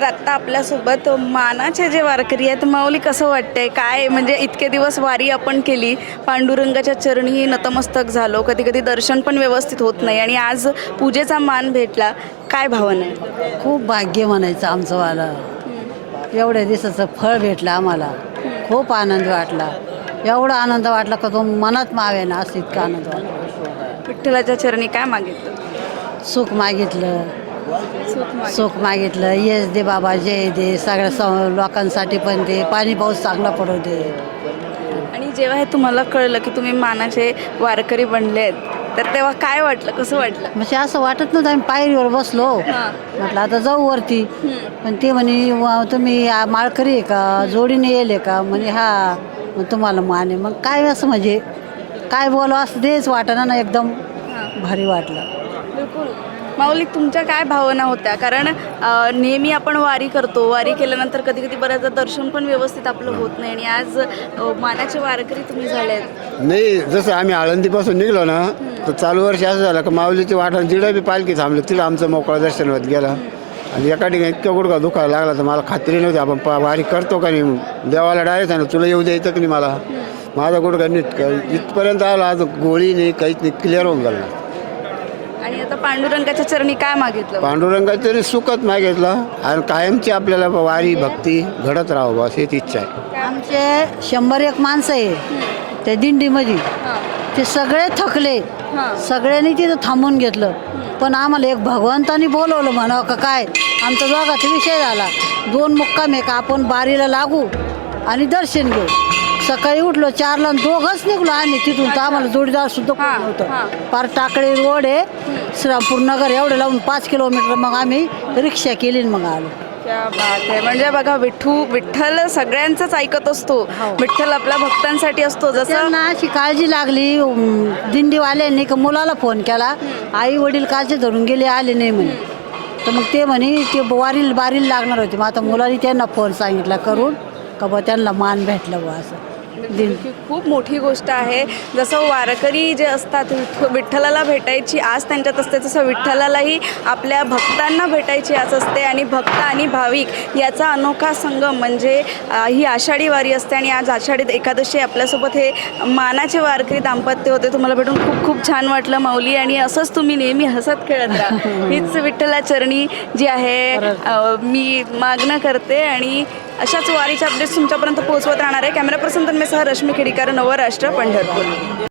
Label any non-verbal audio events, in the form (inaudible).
तर आत्ता आपल्यासोबत मानाचे जे वारकरी आहेत माऊली कसं वाटतंय? काय म्हणजे इतके दिवस वारी आपण केली पांडुरंगाच्या चरणी नतमस्तक झालो कधी कधी दर्शन पण व्यवस्थित होत नाही आणि आज पूजेचा मान भेटला. काय भावना आहे? खूप भाग्य म्हणायचं आमचं वाला एवढ्या दिवसाचं फळ भेटलं आम्हाला. खूप आनंद वाटला. एवढा आनंद वाटला का तो मनात मावे ना असं इतका आनंद वाटला. विठ्ठलाच्या चरणी काय मागितलं? सुख मागितलं. सुख मागितलं. येस दे बाबा जय दे. सगळ्या स- लोकांसाठी पण दे. पाणी पाऊस चांगला पडू दे. आणि जेव्हा हे तुम्हाला कळलं की तुम्ही मानाचे वारकरी बनले आहेत तर तेव्हा काय वाटलं? कसं वाटलं? म्हणजे असं वाटत नव्हतं. आम्ही पायरीवर बसलो. हां. म्हटलं आता जाऊ वरती. पण ते म्हणे "वा, तुम्ही आ, माळकरी आहे का? जोडीने येले का? म्हणे हा. मग तुम्हाला मान. आहे मग काय असं म्हणजे काय बोलावं असं तेच वाटणं ना एकदम भारी वाटलं. बिलकुल. माऊली तुमच्या काय भावना होत्या? कारण नेहमी आपण वारी करतो. वारी केल्यानंतर कधी कधी बऱ्याचदा दर्शन पण व्यवस्थित आपलं होत नाही आणि आज मानाचे वारकरी तुम्ही झाले नाही जसं आम्ही आळंदीपासून निघलो ना तर चालू वर्ष असं झालं का माऊलीची वाटा जिडं बी पालखी थांबली तिला आमचं मोकळं दर्शन होत गेला आणि एका ठिकाणी इतकं गुडघा दुखायला लागला तर मला खात्री नव्हती आपण पा वारी करतो का नाही? देवाला डायरेक्ट सांगितलं तुला येऊ द्यायचं की नाही मला? माझा गुडघा नीट. इथपर्यंत आला आज गोळी नाही काहीच नाही क्लिअर होऊन गेला. आणि आता पांडुरंगाच्या चरणी काय मागितलं? पांडुरंगाचं तरी सुखच मागितला. आणि कायमची आपल्याला वारी भक्ती घडत राहावं बस हीच इच्छा आहे. आमचे शंभर एक माणसं आहे. त्या दिंडीमध्ये. ते सगळे थकले. हां. सगळ्यांनी तिथं थांबून घेतलं. पण आम्हाला एक भगवंतानी बोलवलं म्हणावं का काय? आमचा दोघाचा विषय झाला. दोन मुक्काम आहे का? आपण बारीला लागू. आणि दर्शन घेऊ. सकाळी उठलो चारला आणि दोघंच निघलो आम्ही तिथून. तर आम्हाला जोडीदार सुद्धा कोणी हां, हां. नव्हतं पार टाकळी रोड आहे. श्रीरामपूर नगर एवढं लावून पाच किलोमीटर मग आम्ही रिक्षा केली आणि मग आलो. क्या बात आहे. म्हणजे बघा विठ्ठू विठ्ठल सगळ्यांचंच ऐकत असतो. विठ्ठल आपल्या भक्तांसाठी असतो. जसं त्यांना अशी काळजी लागली. दिंडीवाल्यांनी का मुलाला फोन केला. आई वडील कालचे धरून गेले आले नाही म्हणे. तर मग ते म्हणे ते वारील बारील लागणार होते. मग आता मुलांनी त्यांना फोन सांगितला करून. का बा त्यांना मान भेटलं बा असं. ही खूप मोठी गोष्ट आहे. जसं वारकरी जे असतात विठ्ठ- विठ्ठलाला भेटायची आस त्यांच्यात असते तसं विठ्ठलालाही आपल्या भक्तांना भेटायची आस असते आणि भक्त आणि भाविक याचा अनोखा संगम म्हणजे अ, ही आषाढी वारी असते आणि आज आषाढी एकादशी आपल्यासोबत हे मानाचे वारकरी दाम्पत्य होते. तुम्हाला भेटून खूप खूप छान वाटलं माऊली. आणि असंच तुम्ही नेहमी हसत खेळत राहा. (laughs) हीच विठ्ठला चरणी जी आहे अ, मी मागणं करते आणि अशाच वारीच्या अपडेट्स तुमच्यापर्यंत पोहोचवत राहणार आहे. कॅमेरा पर्सन तन्मेसह रश्मी खेडीकर नवराष्ट्र पंढरपूर.